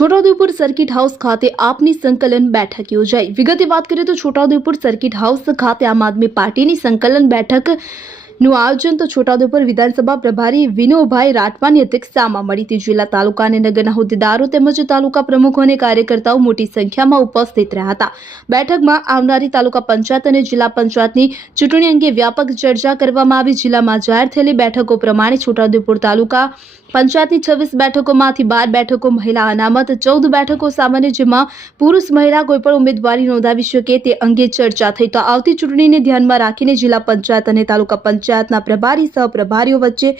Chhota Udepur circuit house ખાતે આપની સંકલન બેઠક યોજાઈ. વિગતે વાત કરીએ તો છોટાઉદેપુર સર્કિટ હાઉસ ખાતે આમ આદમી પાર્ટીની સંકલન બેઠકનું આયોજન તો છોટાઉદેપુર વિધાનસભા પ્રભારી વિનોભાઈ રાઠવાની અધ્યક્ષતામાં મળી. હતી જિલ્લા તાલુકા અને નગરના હોદ્દેદારો તેમજ તાલુકા પ્રમુખો અને કાર્યકર્તાઓ મોટી સંખ્યામાં ઉપસ્થિત રહ્યા હતા. બેઠકમાં આવનારી તાલુકા પંચાયત અને જિલ્લા પંચાયતની ચૂંટણી અંગે વ્યાપક ચર્ચા કરવામાં આવી. જિલ્લામાં જાહેર થયેલી બેઠકો પ્રમાણે છોટાઉદેપુર તાલુકા પંચાયતની છવ્વીસ બેઠકોમાંથી બાર બેઠકો મહિલા અનામત, ચૌદ બેઠકો સામાન્ય, જેમાં પુરુષ મહિલા કોઈપણ ઉમેદવારી નોંધાવી શકે તે અંગે ચર્ચા થઈ. તો આવતી ચૂંટણીને ધ્યાનમાં રાખીને જિલ્લા પંચાયત અને તાલુકા પંચાયતના પ્રભારી, સહપ્રભારીઓ વચ્ચે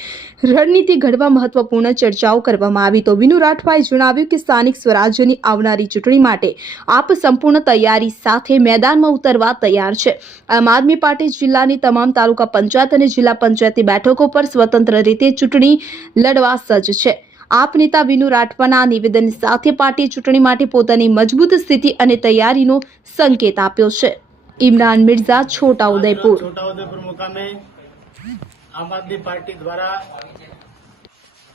રણનીતિ ઘડવા મહત્વપૂર્ણ ચર્ચાઓ કરવામાં આવી. તો વિનુ રાઠવાએ જણાવ્યું કે સ્થાનિક સ્વરાજ્યની આવનારી ચૂંટણી માટે આપ સંપૂર્ણ તૈયારી સાથે મેદાનમાં ઉતરવા તૈયાર છે. આમ આદમી પાર્ટી જિલ્લાની તમામ તાલુકા પંચાયત અને જિલ્લા પંચાયતની બેઠકો પર સ્વતંત્ર રીતે ચૂંટણી લડવા સજ્જ છે. આપ નેતા વિનુ રાઠવાના નિવેદન સાથે પાર્ટી ચૂંટણી માટે પોતાની મજબૂત સ્થિતિ અને તૈયારીનો સંકેત આપ્યો છે. ઇમરાન મિર્ઝા, છોટાઉદેપુર. છોટાઉદેપુર મુકામે આમ આદમી પાર્ટી દ્વારા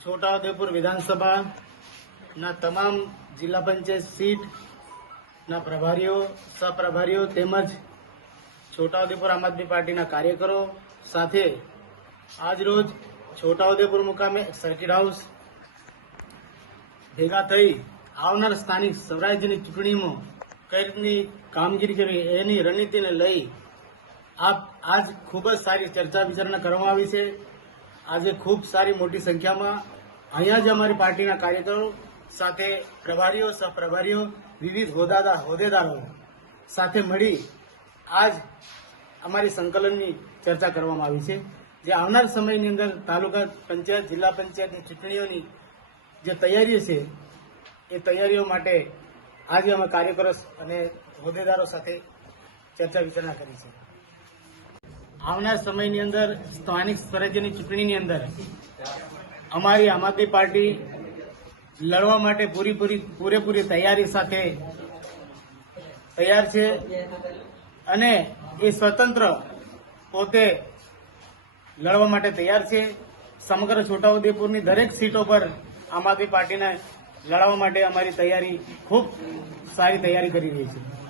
છોટાઉદેપુર વિધાનસભા ના તમામ જિલ્લા પંચાયત સીટ ના પ્રભારીઓ, સહપ્રભારીઓ તેમજ છોટાઉદેપુર આમ આદમી પાર્ટીના કાર્યકરો સાથે આજરોજ છોટાઉદેપુર મુકામે સર્કિટ હાઉસ ભેગા થઈ આવનાર સ્થાનિક સ્વરાજ્યની ચૂંટણીમાં કઈ રીતની કામગીરી કરવી એની રણનીતિને લઈ આજ ખૂબ જ સારી ચર્ચા વિચારણા કરવામાં આવી છે. આજે ખૂબ સારી મોટી સંખ્યામાં અહીંયા જ અમારી પાર્ટીના કાર્યકરો સાથે પ્રભારીઓ, સહપ્રભારીઓ, વિવિધ હોદ્દાદાર હોદ્દેદારો સાથે મળી આજ અમારી સંકલનની ચર્ચા કરવામાં આવી છે. જે આવનાર સમયની અંદર તાલુકા પંચાયત, જિલ્લા પંચાયતની ચૂંટણીઓની જે તૈયારીઓ છે, એ તૈયારીઓ માટે આજે અમે કાર્યકરો અને હોદ્દેદારો સાથે ચર્ચા વિચારણા કરી છે. આવનાર સમયની અંદર સ્થાનિક સ્વરાજ્યની ચૂંટણીની અંદર અમારી આમ આદમી પાર્ટી લડવા માટે પૂરીપૂરી, પૂરેપૂરી તૈયારી સાથે તૈયાર છે અને એ સ્વતંત્ર પોતે લડવા માટે તૈયાર છે. સમગ્ર છોટાઉદેપુરની દરેક સીટો પર આમ આદમી પાર્ટીને લડવા માટે અમારી તૈયારી ખૂબ સારી તૈયારી કરી રહી છે.